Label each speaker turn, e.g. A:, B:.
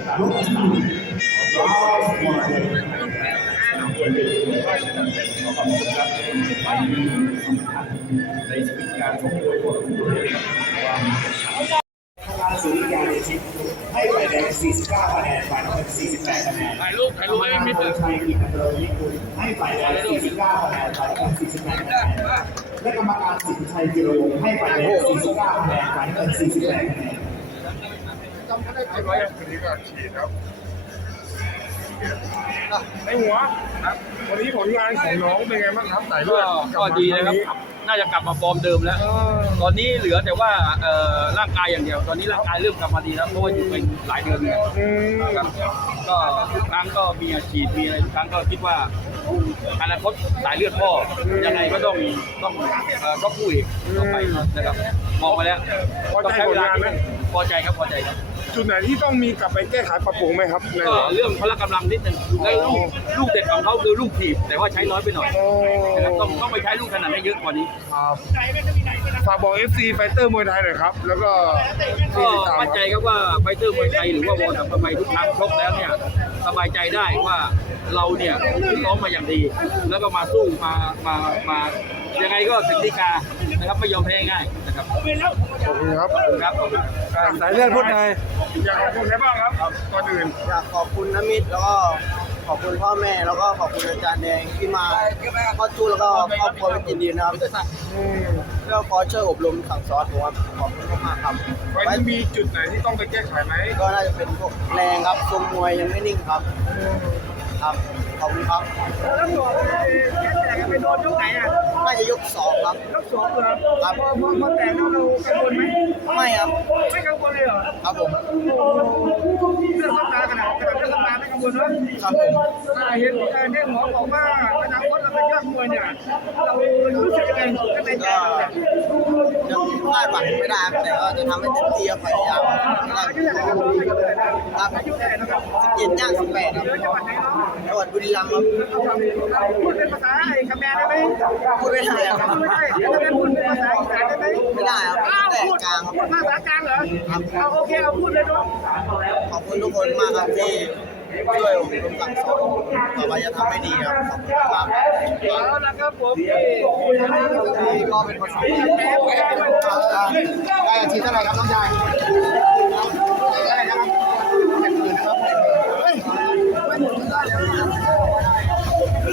A: ยกที่ในชีวิตการชกมวยของผู้เล่นการสุริยาในชิปให้ไปแดง49คะแนนฝ่ายน้ำเงิน48คะแนน
B: ถ่ายรูปให้มิดเลย
A: ชัยกิจเดินนิกุลให้ฝ่ายแดง49คะแนนฝ่ายน้ำเงิน48คะแนนและกรรมการสิทธิชัยกิโลวงให้ฝ่ายแดง49คะแนนฝ่ายน้ำเงิน48คะแนน
B: จำได้ไหมวันนี้ก็ฉีดครับในหัวครับวันนี้ผลงานของน้องเป็นไงบ้างครับสายเลือด
C: ก็ดีนะครับน่าจะกลับมาฟอร์มเดิมแล้วตอนนี้เหลือแต่ว่าร่างกายอย่างเดียวตอนนี้ร่างกายเริ่มกลับมาดีแล้วเพราะว่าอยู่เป็นหลายเดือนแล้วครับก็ทุกครั้งก็มีอาชีพมีอะไรทุกครั้งก็คิดว่าอนาคตสายเลือดพ่อยังไงก็ต้องคู่อีกต่อไปนะครับมองไปแล้ว
B: พอใจผลงานไหม
C: พอใจครับพอใจครับ
B: จุดไหนที่ต้องมีกลับไปแก้ไขปรับปรุงไหมครับ
C: ก็เรื่องพละกำลังนิดนึงแล้วลูกเด็ดของเขาคือลูกถีบแต่ว่าใช้น้อยไปหน่อยนะครับต้องไปใช้ลูกขนาดให้เยอะกว่านี้
B: ฝากบอก FC ไฟเตอร์มวยไทยหน่อยครับแล้วก็
C: มั่นใจครับว่าไฟเตอร์มวยไทยหรือว่าวอร์ดทำไมทุกครั้งชกแล้วเนี่ยสบายใจได้ว่าเราเนี่ยซ้อมมาอย่างดีแล้วก็มาสู้มายังไงก็ถึงฎีกานะครับไม่ยอมแพ้ง่ายนะครับ
B: ขอบคุณครับ
C: ครับ
B: สายเลือดพุทธไทยอยากขอบคุณใครบ้างครับก่อนอื่น
D: อยากขอบคุณน้ำมิตรแล้วก็ขอบคุณพ่อแม่แล้วก็ขอบคุณอาจารย์แดงที่มาพ่อจู้แล้วก็ครอบครัวเป็นยินดีนะครับแล้วขอช่วยอบรมสั่งสอนผมครับขอบคุณมากครับ
B: ไว้มีจุดไหนที่ต้องไปแก้ไขไหม
D: ก็น่าจะเป็นพวกแรงครับทรงมวยยังไม่นิ่งครับครับขอบคุณครับ
E: แล้วหนูแกไปโดนยกไหนอ่ะ
D: น่าจะยก2ครับ
E: ยก2เหรอ
D: ครับ
E: พอแต่เรากังวลไหม
D: ไม่ครับ
E: ไม่กังวลเลยเหรอ
D: ครับผม
E: เรื่องสัปดาห์ขนาดเรื่องสัปดาห์ไม่กังวลนะครับ
D: ผม
E: เห็นเนี่ยหมอบอกว่าอนาคตเราเป็นยอดมวยเนี่ยเรารู้สึกยังไงก็ในใจ
D: ยังคาดหวังไม่ได้แต่ก็จะทำให้เต็มที่พยายามครับ
E: อายุเท่าไหร่นะครับ
D: 17ย่าง18ครับ
E: จังหวัดไหนเนาะ
D: จังหวัดบุรีรัมย์ครับ
E: พูดเป็นภาษาไอ้คำแปลได้ไหม
D: พูดไม่ได้ครับ
E: ไม่ได้จะเป็นพูดเป็นภาษาอีสานได้ไหม
D: ไม่ได้ครับแต่กลางครับ
E: พูดภาษากลางเหรอเอาโอเคเอาพูดเลยเนาะ
D: ขอบคุณทุกคนมากครับที่ช่วยผมสั่งสอนต่อไปจะทำให้ดีครับขอบคุณครับ
E: เอาละครับผม
D: นี่ก็เป็นภาษาได้อาชีพเท่าไหร่ครับน้องชาย